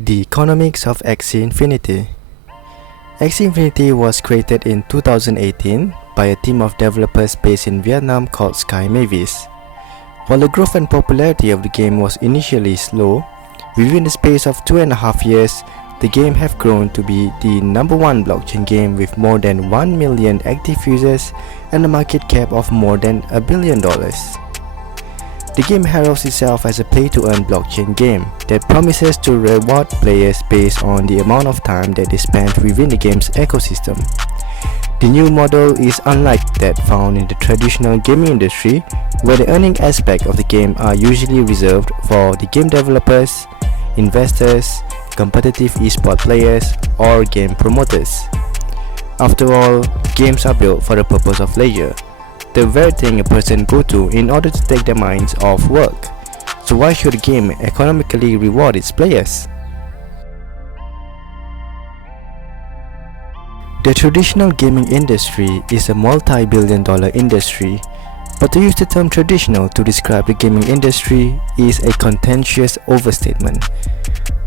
The economics of Axie Infinity. Axie Infinity was created in 2018 by a team of developers based in Vietnam called Sky Mavis. While the growth and popularity of the game was initially slow, within the space of 2.5 years, the game have grown to be the #1 blockchain game with more than 1 million active users and a market cap of more than $1 billion. The game heralds itself as a play-to-earn blockchain game that promises to reward players based on the amount of time that they spend within the game's ecosystem. The new model is unlike that found in the traditional gaming industry, where the earning aspect of the game are usually reserved for the game developers, investors, competitive esport players, or game promoters. After all, games are built for the purpose of leisure, the very thing a person go to in order to take their minds off work. So why should a game economically reward its players? The traditional gaming industry is a multi-billion-dollar industry, but to use the term traditional to describe the gaming industry is a contentious overstatement.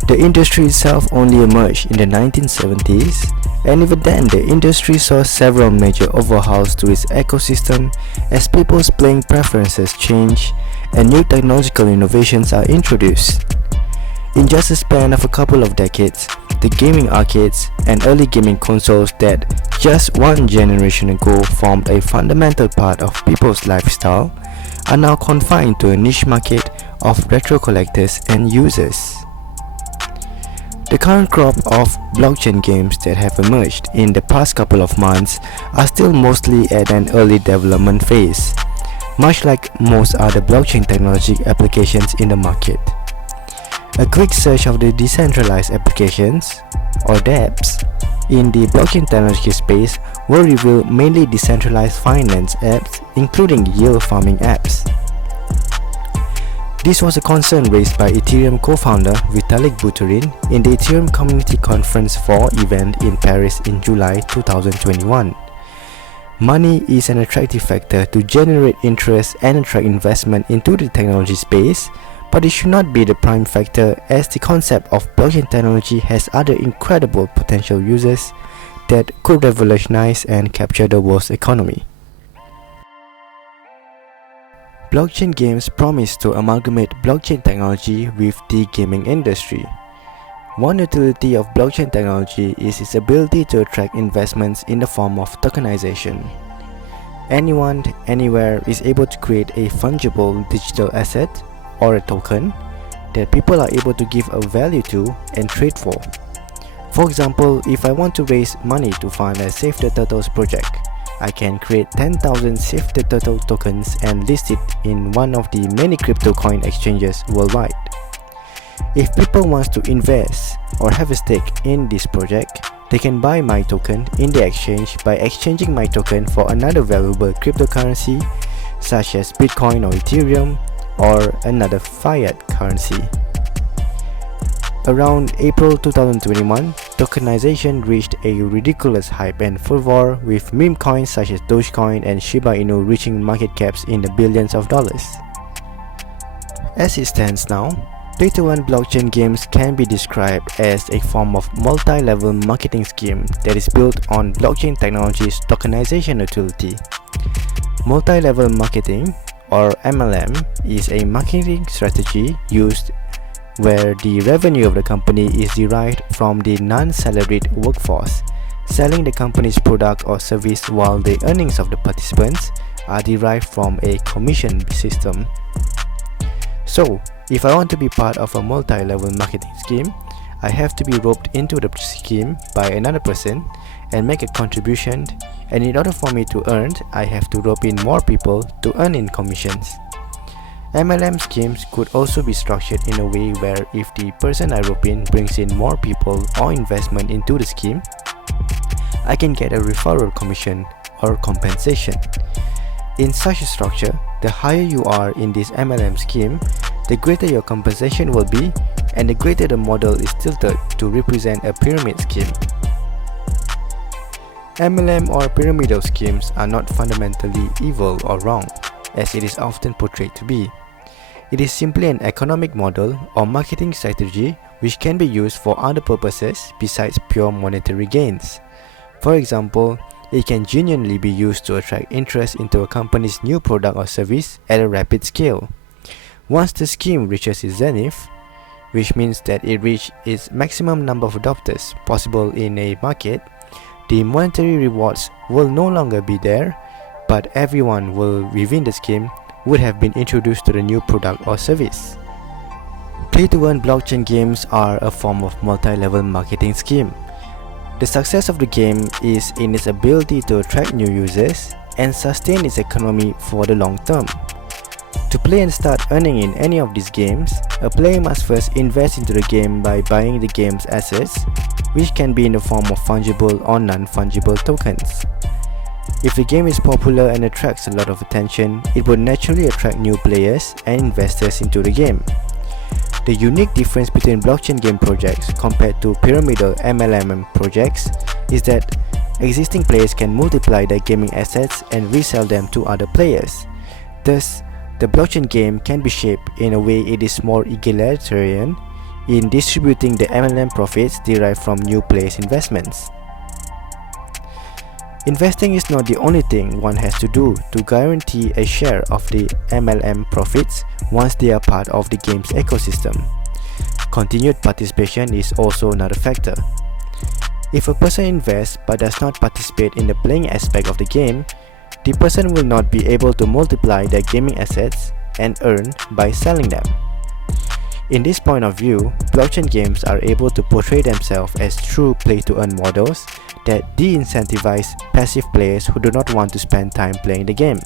The industry itself only emerged in the 1970s, and even then the industry saw several major overhauls to its ecosystem as people's playing preferences change and new technological innovations are introduced. In just a span of a couple of decades, the gaming arcades and early gaming consoles that just one generation ago formed a fundamental part of people's lifestyle are now confined to a niche market of retro collectors and users. The current crop of blockchain games that have emerged in the past couple of months are still mostly at an early development phase, much like most other blockchain technology applications in the market. A quick search of the decentralized applications, or dApps, in the blockchain technology space will reveal mainly decentralized finance apps, including yield farming apps. This was a concern raised by Ethereum co-founder Vitalik Buterin in the Ethereum Community Conference 4 event in Paris in July 2021. Money is an attractive factor to generate interest and attract investment into the technology space, but it should not be the prime factor, as the concept of blockchain technology has other incredible potential uses that could revolutionize and capture the world's economy. Blockchain games promise to amalgamate blockchain technology with the gaming industry. One utility of blockchain technology is its ability to attract investments in the form of tokenization. Anyone, anywhere is able to create a fungible digital asset or a token that people are able to give a value to and trade for. For example, if I want to raise money to fund a Save the Turtles project, I can create 10,000 Save the Turtle tokens and list it in one of the many crypto coin exchanges worldwide. If people want to invest or have a stake in this project, they can buy my token in the exchange by exchanging my token for another valuable cryptocurrency such as Bitcoin or Ethereum or another fiat currency. Around April 2021, tokenization reached a ridiculous hype and fervor, with meme coins such as Dogecoin and Shiba Inu reaching market caps in the billions of dollars. As it stands now, play-to-earn blockchain games can be described as a form of multi-level marketing scheme that is built on blockchain technology's tokenization utility. Multi-level marketing, or MLM, is a marketing strategy used where the revenue of the company is derived from the non-salaried workforce, selling the company's product or service, while the earnings of the participants are derived from a commission system. So, if I want to be part of a multi-level marketing scheme, I have to be roped into the scheme by another person and make a contribution, and in order for me to earn, I have to rope in more people to earn in commissions. MLM schemes could also be structured in a way where if the person I rope in brings in more people or investment into the scheme, I can get a referral commission or compensation. In such a structure, the higher you are in this MLM scheme, the greater your compensation will be, and the greater the model is tilted to represent a pyramid scheme. MLM or pyramidal schemes are not fundamentally evil or wrong, as it is often portrayed to be. It is simply an economic model or marketing strategy which can be used for other purposes besides pure monetary gains. For example, it can genuinely be used to attract interest into a company's new product or service at a rapid scale. Once the scheme reaches its zenith, which means that it reached its maximum number of adopters possible in a market, the monetary rewards will no longer be there, but everyone within the scheme would have been introduced to the new product or service. Play-to-earn blockchain games are a form of multi-level marketing scheme. The success of the game is in its ability to attract new users and sustain its economy for the long term. To play and start earning in any of these games, a player must first invest into the game by buying the game's assets, which can be in the form of fungible or non-fungible tokens. If the game is popular and attracts a lot of attention, it would naturally attract new players and investors into the game. The unique difference between blockchain game projects compared to pyramidal MLM projects is that existing players can multiply their gaming assets and resell them to other players. Thus, the blockchain game can be shaped in a way it is more egalitarian in distributing the MLM profits derived from new players' investments. Investing is not the only thing one has to do to guarantee a share of the MLM profits once they are part of the game's ecosystem. Continued participation is also another factor. If a person invests but does not participate in the playing aspect of the game, the person will not be able to multiply their gaming assets and earn by selling them. In this point of view, blockchain games are able to portray themselves as true play-to-earn models that de-incentivize passive players who do not want to spend time playing the game.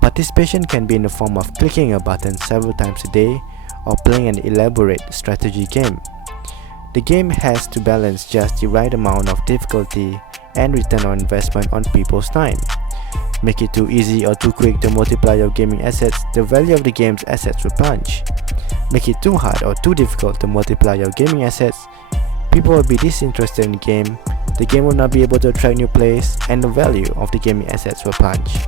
Participation can be in the form of clicking a button several times a day or playing an elaborate strategy game. The game has to balance just the right amount of difficulty and return on investment on people's time. Make it too easy or too quick to multiply your gaming assets, the value of the game's assets will plunge. Make it too hard or too difficult to multiply your gaming assets, people will be disinterested in the game will not be able to attract new players, and the value of the gaming assets will plunge.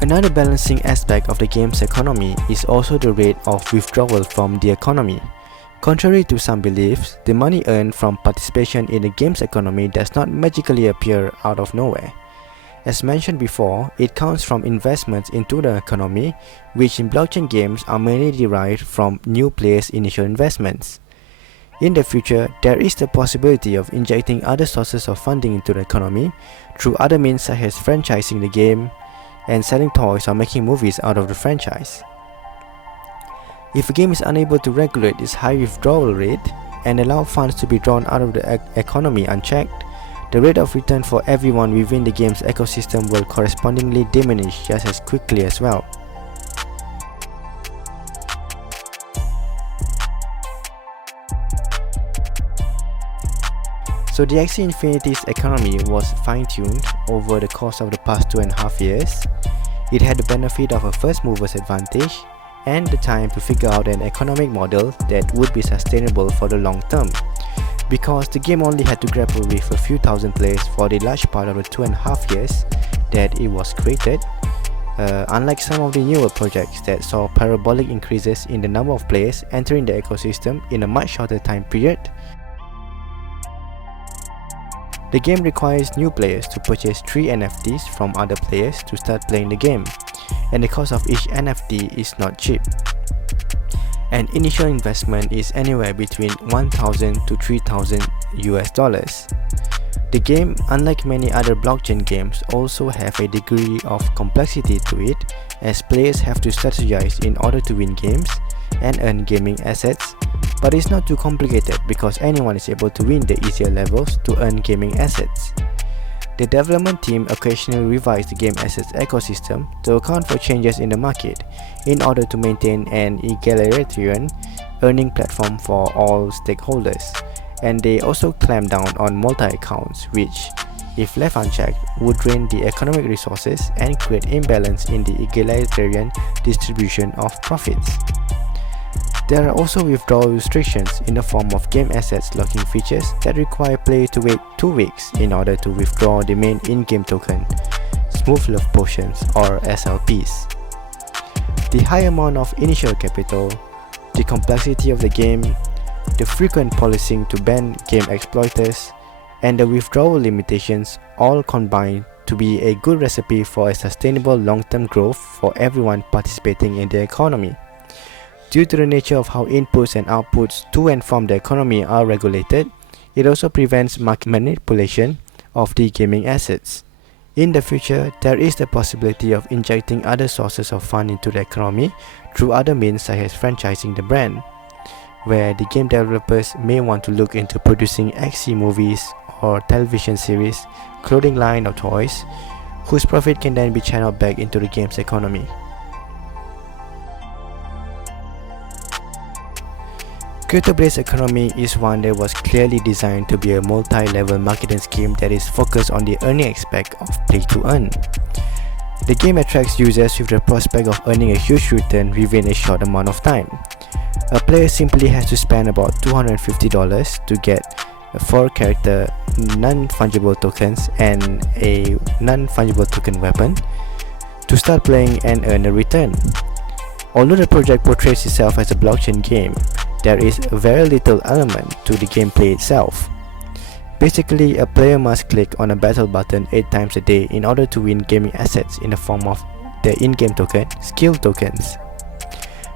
Another balancing aspect of the game's economy is also the rate of withdrawal from the economy. Contrary to some beliefs, the money earned from participation in the game's economy does not magically appear out of nowhere. As mentioned before, it comes from investments into the economy, which in blockchain games are mainly derived from new players' initial investments. In the future, there is the possibility of injecting other sources of funding into the economy through other means such as franchising the game and selling toys or making movies out of the franchise. If a game is unable to regulate its high withdrawal rate and allow funds to be drawn out of the economy unchecked, the rate of return for everyone within the game's ecosystem will correspondingly diminish just as quickly as well. So the Axie Infinity's economy was fine-tuned over the course of the past 2.5 years. It had the benefit of a first mover's advantage and the time to figure out an economic model that would be sustainable for the long term. Because the game only had to grapple with a few thousand players for the large part of the 2.5 years that it was created, unlike some of the newer projects that saw parabolic increases in the number of players entering the ecosystem in a much shorter time period. The game requires new players to purchase 3 NFTs from other players to start playing the game, and the cost of each NFT is not cheap. An initial investment is anywhere between $1,000 to $3,000 US. The game, unlike many other blockchain games, also have a degree of complexity to it, as players have to strategize in order to win games and earn gaming assets, but it's not too complicated because anyone is able to win the easier levels to earn gaming assets. The development team occasionally revise the game assets ecosystem to account for changes in the market in order to maintain an egalitarian earning platform for all stakeholders, and they also clamp down on multi-accounts which, if left unchecked, would drain the economic resources and create imbalance in the egalitarian distribution of profits. There are also withdrawal restrictions in the form of game assets locking features that require players to wait 2 weeks in order to withdraw the main in-game token, Smooth Love Potions or SLPs. The high amount of initial capital, the complexity of the game, the frequent policing to ban game exploiters, and the withdrawal limitations all combine to be a good recipe for a sustainable long-term growth for everyone participating in the economy. Due to the nature of how inputs and outputs to and from the economy are regulated, it also prevents market manipulation of the gaming assets. In the future, there is the possibility of injecting other sources of fund into the economy through other means such as franchising the brand, where the game developers may want to look into producing Axie movies or television series, clothing line or toys, whose profit can then be channeled back into the game's economy. CryptoBlades economy is one that was clearly designed to be a multi-level marketing scheme that is focused on the earning aspect of play to earn. The game attracts users with the prospect of earning a huge return within a short amount of time. A player simply has to spend about $250 to get 4 character non-fungible tokens and a non-fungible token weapon to start playing and earn a return. Although the project portrays itself as a blockchain game, there is very little element to the gameplay itself. Basically, a player must click on a battle button 8 times a day in order to win gaming assets in the form of the in-game token, skill tokens.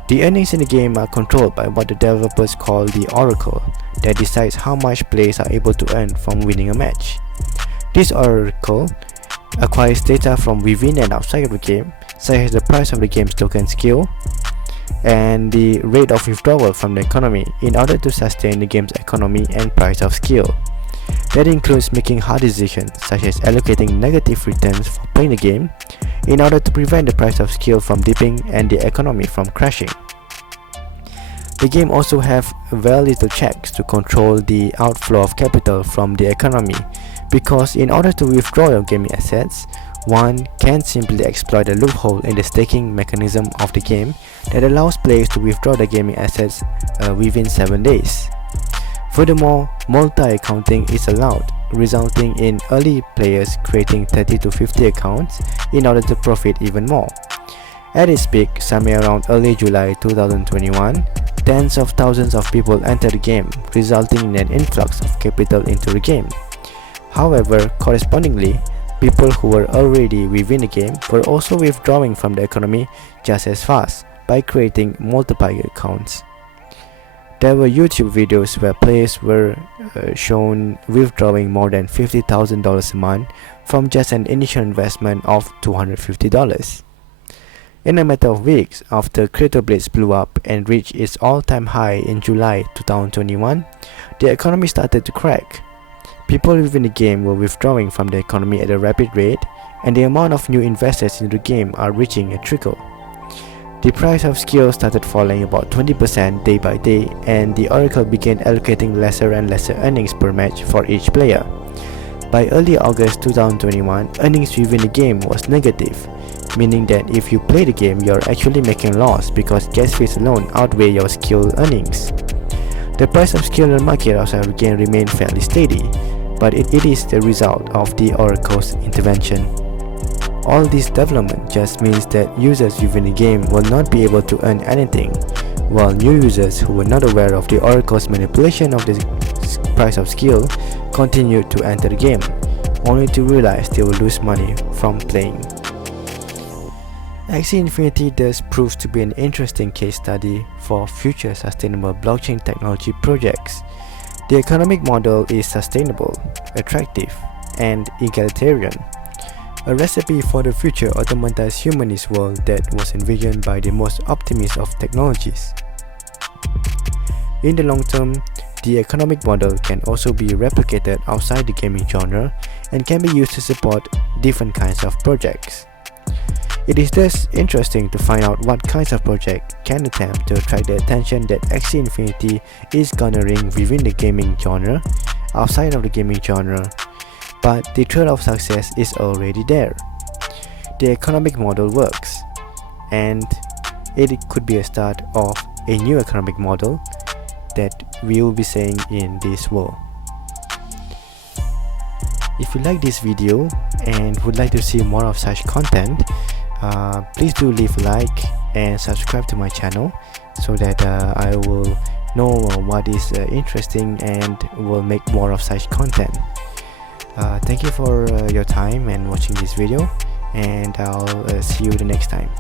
The earnings in the game are controlled by what the developers call the Oracle, that decides how much players are able to earn from winning a match. This Oracle acquires data from within and outside of the game, such as the price of the game's token skill and the rate of withdrawal from the economy in order to sustain the game's economy and price of skill. That includes making hard decisions such as allocating negative returns for playing the game in order to prevent the price of skill from dipping and the economy from crashing. The game also have very little checks to control the outflow of capital from the economy, because in order to withdraw your gaming assets, one can simply exploit a loophole in the staking mechanism of the game that allows players to withdraw the gaming assets within 7 days. Furthermore, multi-accounting is allowed, resulting in early players creating 30 to 50 accounts in order to profit even more. At its peak, somewhere around early July 2021, tens of thousands of people entered the game, resulting in an influx of capital into the game. However, correspondingly, people who were already within the game were also withdrawing from the economy just as fast by creating multiple accounts. There were YouTube videos where players were shown withdrawing more than $50,000 a month from just an initial investment of $250. In a matter of weeks after CryptoBlades blew up and reached its all-time high in July 2021, the economy started to crack. People within the game were withdrawing from the economy at a rapid rate, and the amount of new investors into the game are reaching a trickle. The price of skill started falling about 20% day by day, and the Oracle began allocating lesser and lesser earnings per match for each player. By early August 2021, earnings within the game was negative, meaning that if you play the game, you're actually making loss because gas fees alone outweigh your skill earnings. The price of skill in the market outside of the game remained fairly steady, but it is the result of the Oracle's intervention. All this development just means that users within the game will not be able to earn anything, while new users who were not aware of the Oracle's manipulation of the price of skill continued to enter the game, only to realize they will lose money from playing. Axie Infinity thus proves to be an interesting case study for future sustainable blockchain technology projects. The economic model is sustainable, attractive, and egalitarian, a recipe for the future automatized humanist world that was envisioned by the most optimist of technologies. In the long term, the economic model can also be replicated outside the gaming genre and can be used to support different kinds of projects. It is thus interesting to find out what kinds of projects can attempt to attract the attention that Axie Infinity is garnering within the gaming genre, outside of the gaming genre, but the threat of success is already there. The economic model works, and it could be a start of a new economic model that we will be seeing in this world. If you like this video and would like to see more of such content, please do leave a like and subscribe to my channel so that I will know what is interesting and will make more of such content. Thank you for your time and watching this video, and I'll see you the next time.